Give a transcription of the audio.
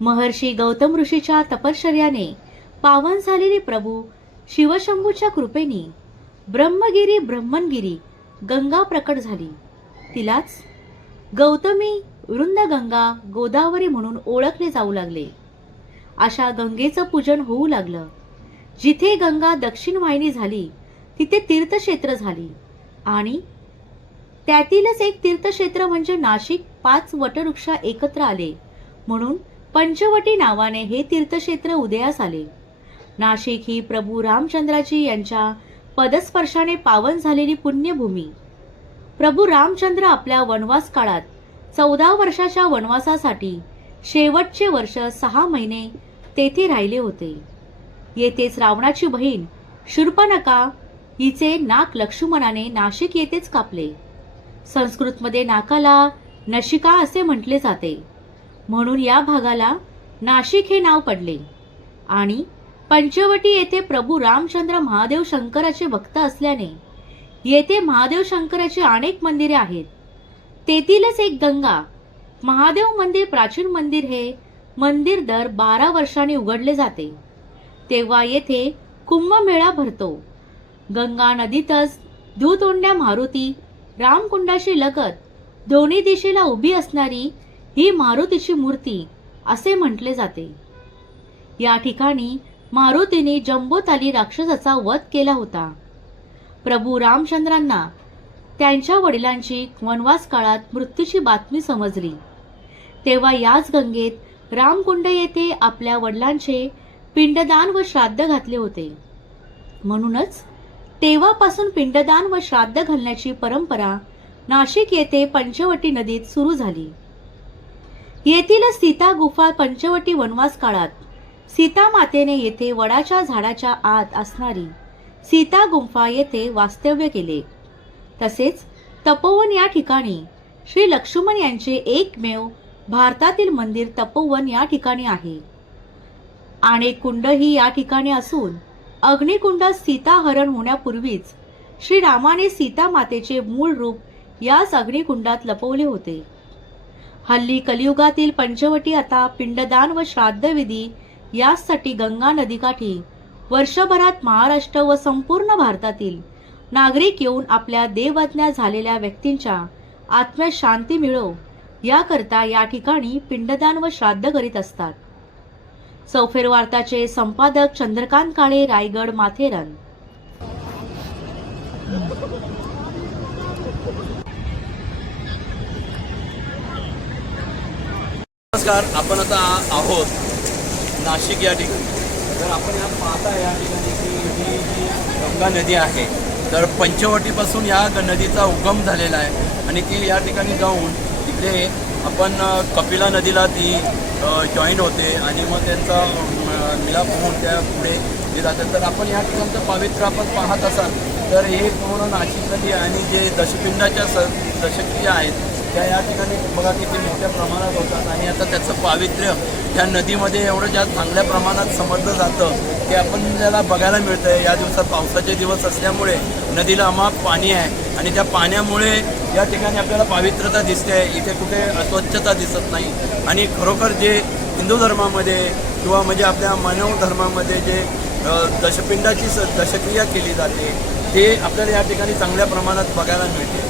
महर्षी गौतम ऋषीच्या तपश्चर्याने पावन झालेले प्रभू शिवशंभूच्या कृपेने ब्रह्मगिरी ब्रह्मनगिरी गंगा प्रकट झाली. तिलाच गौतमी वृंदगंगा गोदावरी म्हणून ओळखले जाऊ लागले. अशा गंगेचं पूजन होऊ लागलं. जिथे गंगा दक्षिण वाहिनी झाली तिथे तीर्थक्षेत्र झाली. आणि त्यातीलच एक तीर्थक्षेत्र म्हणजे नाशिक पाच वटवृक्ष एकत्र आले. म्हणून पंचवटी नावाने हे तीर्थक्षेत्र उदयास आले. नाशिक ही प्रभू रामचंद्राची यांच्या पदस्पर्शाने पावन झालेली पुण्यभूमी. प्रभू रामचंद्र आपल्या वनवास काळात चौदा वर्षाच्या वनवासासाठी शेवटचे वर्ष सहा महिने तेथे राहिले होते. येथेच रावणाची बहीण शूर्पणखा हिचे नाक लक्ष्मणाने नाशिक येथेच कापले. संस्कृतमध्ये नाकाला नशिका असे म्हटले जाते. म्हणून या भागाला नाशिक हे नाव पडले. आणि पंचवटी येथे प्रभू रामचंद्र महादेव शंकराचे भक्त असल्याने येथे महादेव शंकराची अनेक मंदिरे आहेत. तेथीलच एक गंगा महादेव मंदिर प्राचीन मंदिर हे मंदिर दर बारा वर्षांनी उघडले जाते. तेव्हा येथे कुंभमेळा भरतो. गंगा नदीतच धुतोंड्या मारुती रामकुंडाशी लगत दोन्ही दिशेला उभी असणारी ही मारुतीची मूर्ती असे म्हटले जाते. या ठिकाणी मारुतीने जंबोताली राक्षसाचा वध केला होता. प्रभू रामचंद्रांना त्यांच्या वडिलांची वनवास काळात मृत्यूची बातमी समजली. तेव्हा याच गंगेत रामकुंड येथे आपल्या वडिलांचे पिंडदान व श्राद्ध घातले होते. म्हणूनच तेव्हापासून पिंडदान व श्राद्ध घालण्याची परंपरा नाशिक येथे पंचवटी नदीत सुरू झाली. येथील सीता गुफा पंचवटी वनवास काळात. सीता मातेने येथे वडाच्या झाडाच्या आत असणारी सीता गुंफा येथे वास्तव्य केले. तसेच तपोवन या ठिकाणी श्री लक्ष्मण यांचे एकमेव भारतातील मंदिर तपोवन या ठिकाणी आहे. अनेक कुंड ही या ठिकाणी असून अग्निकुंडात सीताहरण होण्यापूर्वीच श्रीरामाने सीता मातेचे मूळ रूप याच अग्निकुंडात लपवले होते. हल्ली कलियुगातील पंचवटी आता पिंडदान व श्राद्धविधी यासाठी गंगा नदीकाठी वर्षभरात महाराष्ट्र व संपूर्ण भारतातील नागरिक येऊन आपल्या देवज्ञा झालेल्या व्यक्तींच्या आत्म्यात शांती मिळो याकरता या ठिकाणी पिंडदान व श्राद्ध करीत असतात. चौफेर वार्ताचे संपादक चंद्रकांत काळे रायगड माथेरन. नमस्कार आपण आता आहोत नाशिक या ठिकाणी. तर आपण या पाहता या ठिकाणी की ही जी गंगा नदी आहे तर पंचवटीपासून या नदीचा उगम झालेला आहे. आणि ती या ठिकाणी जाऊन तिथे आपण कपिला नदीला ती जॉईन होते आणि मग त्यांचा मिलाप होऊन त्या पुढे ते जातात. तर आपण या ठिकाणचं पावित्र्य आपण पाहत असाल तर हे पूर्ण नाशिक नदी आणि जे दशपिंडाच्या स दशकी आहेत त्या या ठिकाणी बघा किती मोठ्या प्रमाणात होतात. आणि आता त्याचं पावित्र्य त्या नदीमध्ये एवढं जास्त चांगल्या प्रमाणात समजलं जातं की आपण ज्याला बघायला मिळतं आहे या दिवसात पावसाचे दिवस असल्यामुळे नदीला अमाप पाणी आहे. आणि त्या पाण्यामुळे या ठिकाणी आपल्याला पावित्र्यता दिसते. इथे कुठे अस्वच्छता दिसत नाही. आणि खरोखर जे हिंदू धर्मामध्ये किंवा म्हणजे आपल्या मानव धर्मामध्ये जे दशपिंडाची स दशक्रिया केली जाते ते आपल्याला या ठिकाणी चांगल्या प्रमाणात बघायला मिळते.